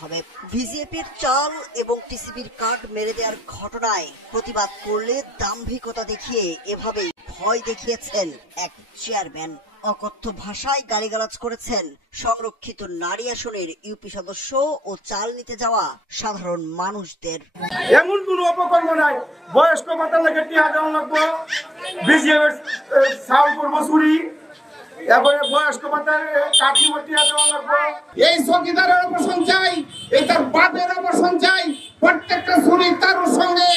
হবে। ভিজিএফ এর চাল এবং টিসিবির কার্ড মেরে দেওয়ার ঘটনায় প্রতিবাদ করলে দাম্ভিকতা দেখিয়ে এভাবেই ভয় দেখিয়েছেন এক চেয়ারম্যান। অকথ্য ভাষায় গালিগালাজ করেছেন সংরক্ষিত নারী আসনের ইউপি সদস্য ও চাল নিতে যাওয়া সাধারণ মানুষদের। এমন কোন অপকর্ম নাই, বয়স্ক ভাতা লাগে টিয়া দেওয়া লাগবো, বিজিএফ চাউল করবো চুরি, এরপরে বয়স্ক ভাতার কাঠি টিয়া দেওয়া লাগবো। এই চকিদারের অপসারণ চাই, এই তার বাপের অপসারণ চাই। প্রত্যেকটা চুরি তার সঙ্গে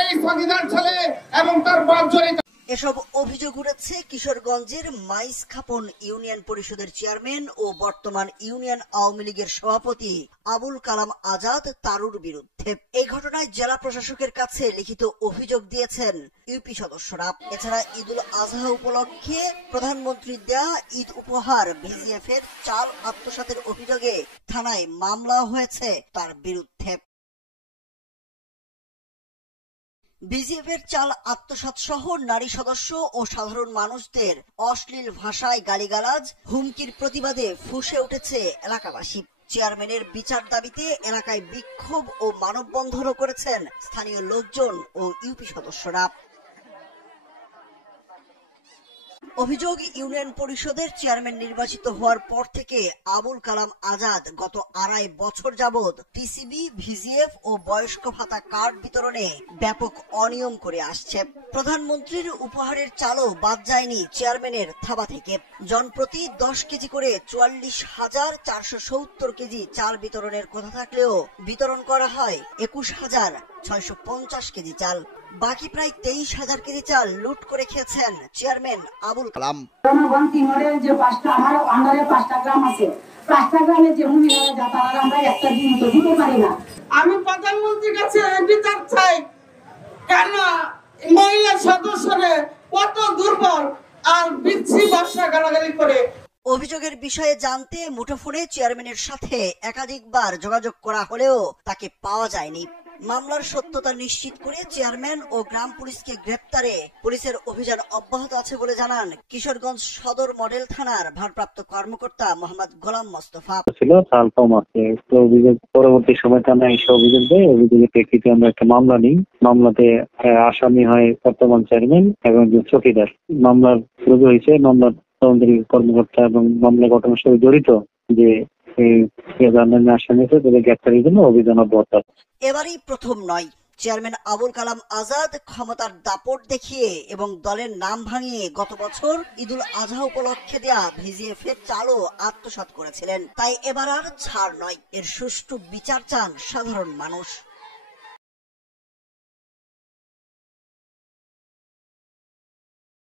এই চকিদার ছেলে এবং তার বাপ জড়িত। এসব অভিযোগ উঠেছে কিশোরগঞ্জের মাইজখাপন ইউনিয়ন পরিষদের চেয়ারম্যান ও বর্তমান ইউনিয়ন আওয়ামী লীগের সভাপতি আবুল কালাম আজাদ তারুর বিরুদ্ধে। এই ঘটনায় জেলা প্রশাসকের কাছে লিখিত অভিযোগ দিয়েছেন ইউপি সদস্যরা। এছাড়া ঈদুল আজহা উপলক্ষে প্রধানমন্ত্রীর দেয়া ঈদ উপহার ভিজিএফ এর চাল আত্মসাতের অভিযোগে থানায় মামলা হয়েছে তার বিরুদ্ধে। ভিজিএফ এর চাল আত্মসাৎ সহ নারী সদস্য ও সাধারণ মানুষদের অশ্লীল ভাষায় গালিগালাজ হুমকির প্রতিবাদে ফুঁসে উঠেছে এলাকাবাসী। চেয়ারম্যানের বিচার দাবিতে এলাকায় বিক্ষোভ ও মানববন্ধনও করেছেন স্থানীয় লোকজন ও ইউপি সদস্যরা। অভিযোগ, ইউনিয়ন পরিষদের চেয়ারম্যান নির্বাচিত হওয়ার পর থেকে আবুল কালাম আজাদ গত ২.৫ বছর যাবৎ টিসিবি, ভিজিএফ ও বয়স্ক ভাতা কার্ড বিতরণে ব্যাপক অনিয়ম করে আসছে। প্রধানমন্ত্রীর উপহারের চালও বাদ যায়নি চেয়ারম্যানের থাবা থেকে। জনপ্রতি 10 কেজি করে ৪৪,৪৭০ কেজি চাল বিতরণের কথা থাকলেও বিতরণ করা হয় ২১,৬৫০ কেজি চাল। বাকি প্রায় 23,০০০ কেজি চাল লুট করে খেয়েছেন চেয়ারম্যান আবুল কালাম। যে 5টা আমার আন্ডারে 5টা গ্রাম আছে, 5টা গ্রামে যে মহিলারা যা তারা আমরা একটা দিন তো দিতে পারি না। আমি প্রধানমন্ত্রীর কাছে বিচার চাই, কেন মহিলা সদস্যরা কত দুর্বল আর বিচ্ছি ভাষা গালাগালি করে। অভিযোগের বিষয়ে জানতে মুঠোফোনে চেয়ারম্যানের সাথে একাধিকবার যোগাযোগ করা হলেও তাকে পাওয়া যায়নি। মামলার সত্যতা নিশ্চিত করে চেয়ারম্যান ও গ্রাম পুলিশকে গ্রেপ্তারে পুলিশের অভিযান অব্যাহত আছে বলে জানান কিশোরগঞ্জ সদর মডেল থানার ভারপ্রাপ্ত কর্মকর্তা মোহাম্মদ গোলাম মোস্তফা। পরবর্তী সময় থানা এসে অভিযোগ দেয়, অভিযোগের প্রেক্ষিতে আমরা একটা মামলা নিই। মামলাতে আসামি হয় বর্তমান চেয়ারম্যান এবং চৌকিদার। মামলার রুজু হয়েছে, মামলার তদন্তকারী কর্মকর্তা এবং মামলা ঘটনার সাথে জড়িত যে এবারই প্রথম নয়, চেয়ারম্যান আবুল কালাম আজাদ ক্ষমতার দাপট দেখিয়ে এবং দলের নাম ভাঙিয়ে গত বছর ঈদুল আজহা উপলক্ষে দেয়া ভিজিএফ এর চালও আত্মসাৎ করেছিলেন। তাই এবার আর ছাড় নয়, এর সুষ্ঠু বিচার চান সাধারণ মানুষ।